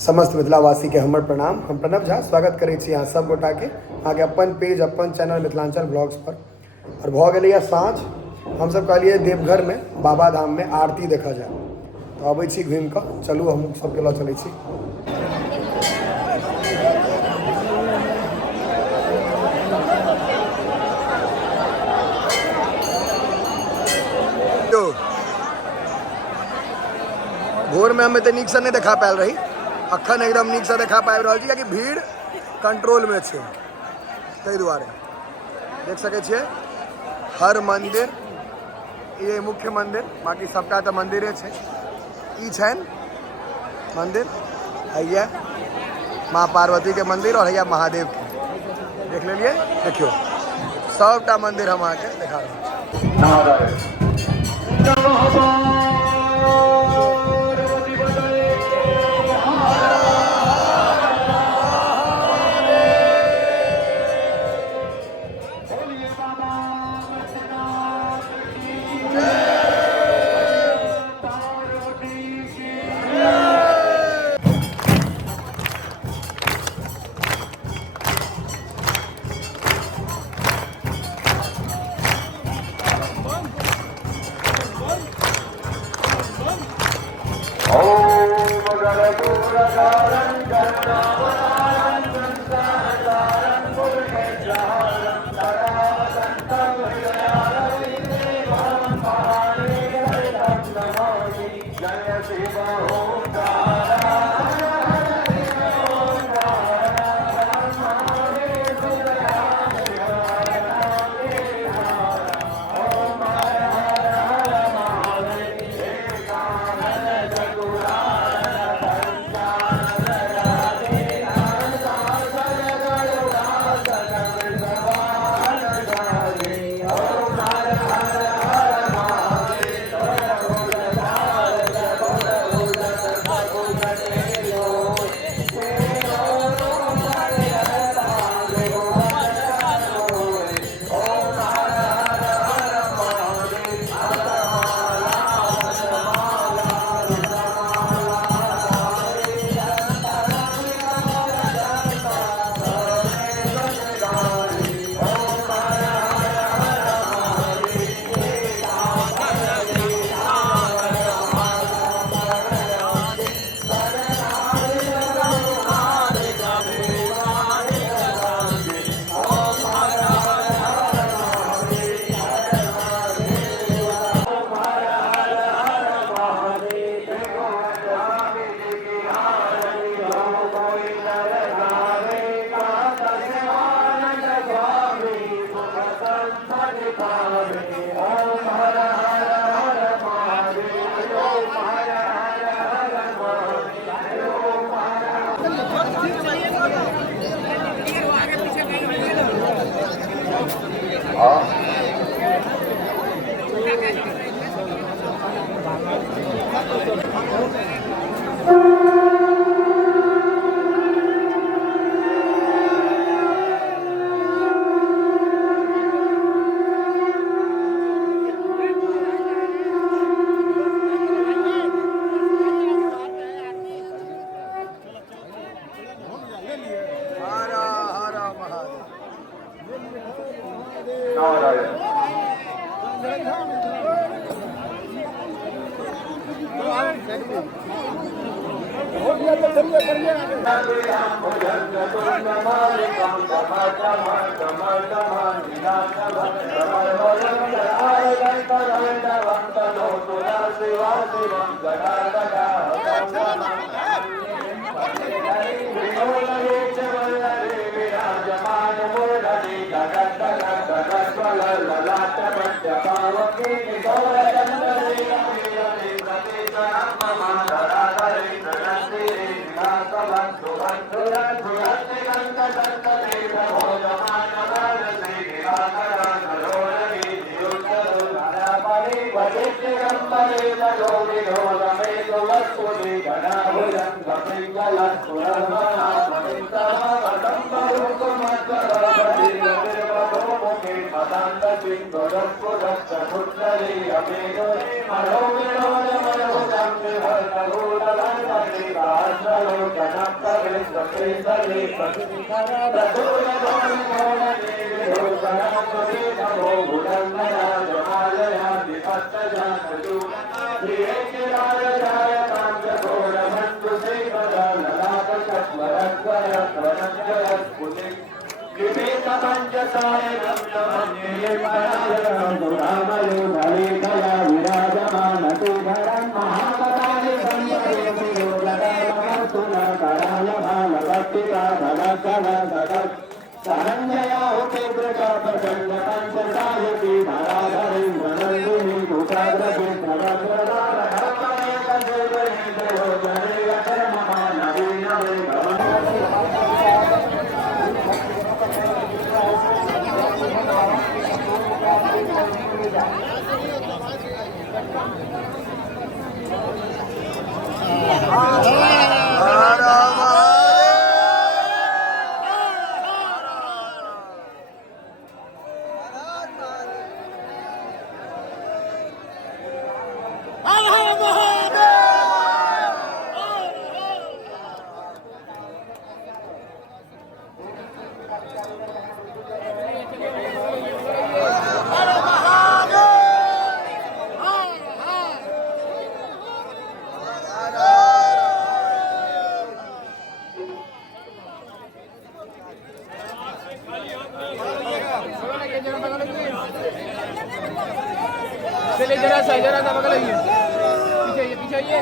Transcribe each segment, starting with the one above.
समस्त मिथिलावासी के हमर प्रणाम। हम प्रणव झा स्वागत करै छी अहाँ सब गोटा के अहाँके अपन पेज अपन चैनल मिथिलांचल ब्लॉग्स पर। और भऽ गेलैए साँझ, हमसब कहलिए देवघर में बाबा धाम में आरती देखा जाए, तो अबै छी घुमि कऽ। चलू हम सबके लऽ चलै छी। भोर में हमें तो नीक से नहीं देखा पायल रही, अखन एकदम नीक से देखा पाबि रहल छी, कियाकि भीड़ कंट्रोल में छै, ताहि दुआरे देख सकै छियै हर मंदिर, ये मुख्य मंदिर, बाकी सबटा तो मंदिरे छै। ई छनि मंदिर, हैया माँ पार्वती के मंदिर और हैया महादेव के देख लेलिए। देखियो सबटा मंदिर हम अहाँके देखा रहल छी। हर चलिए जरा सा बगल आइए, पीछे आइए।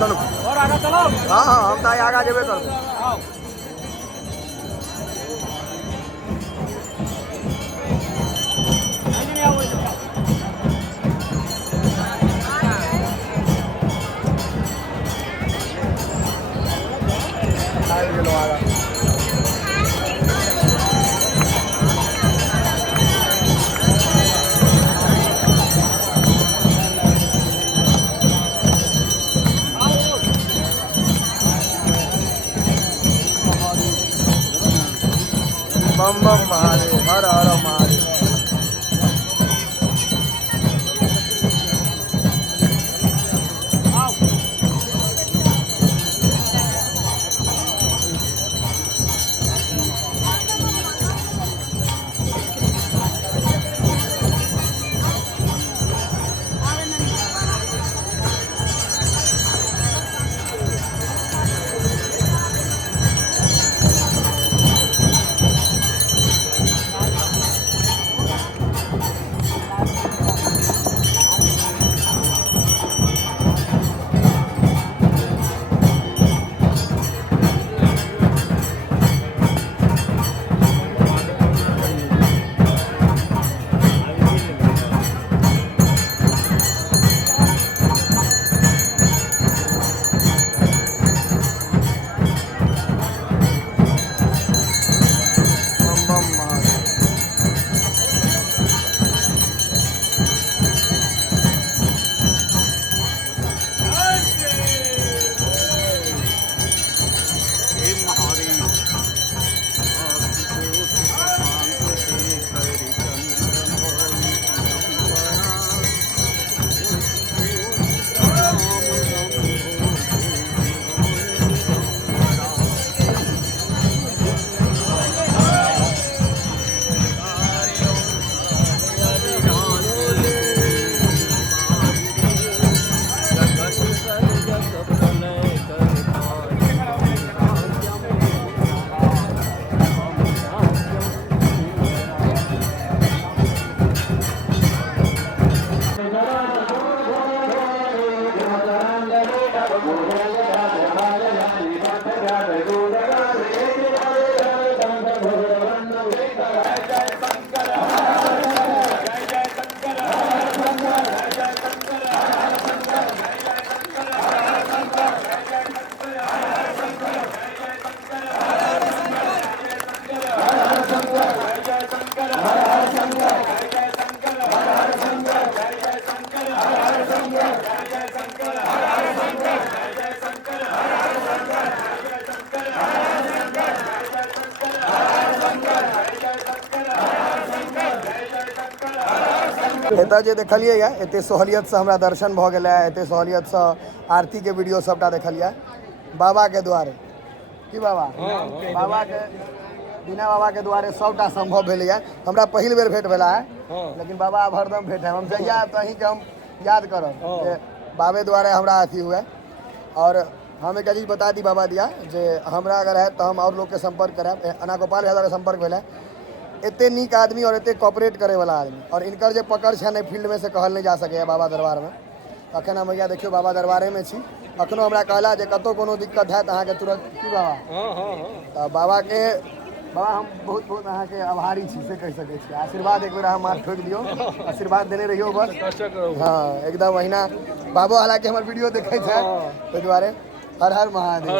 चलो और आगे चलो। हाँ हाँ हम ताई आगे जेबे कर दो। चलो आगा बम बम महादेव, हर हर महादेव। एतऽ जे देखलियै यऽ एते सहूलियतसँ हमरा दर्शन भऽ गेल है, एते सहूलियतसँ आरतीके वीडियो सबटा देखलियै बाबाके द्वारे। की बाबा बाबाके बिना बाबाके द्वारे सबटा संभव भेलैए। हमरा पहिल बेर भेंट भेला है, लेकिन बाबा अब हरदम भेंट है। हम जहिया तऽ अहीँके हम याद करब जे बाबे द्वारे हमरा अथी हुए। और हम एक चीज बता दी बाबा दिया जे हमरा अगर है तो हम और लोग के संपर्क कराब। अना गोपाल यादव के संपर्क भेल है, एते नीक आदमी और एते कॉपरेट करे वाला आदमी। और इनकर जे पकड़ है फील्ड में से कहल नहीं जा सके बाबा दरबार में। अखन हम भैया देखियो बाबा दरबारे में छी। अखनो हमरा कहला जे कतौ कोनो दिक्कत है तो अहाँ के तुरंत की बाबा तो बाबा के बाबा हम बहुत बहुत अहाँ के आभारी छी से कह सके छी। आशीर्वाद एक बेर अहाँ माथ ठोक दियो, आशीर्वाद देने रहियो बस। हाँ एकदम वहीना बाबो हालांकि हमर वीडियो देखे छै ताहि दुआरे हर हर महादेव।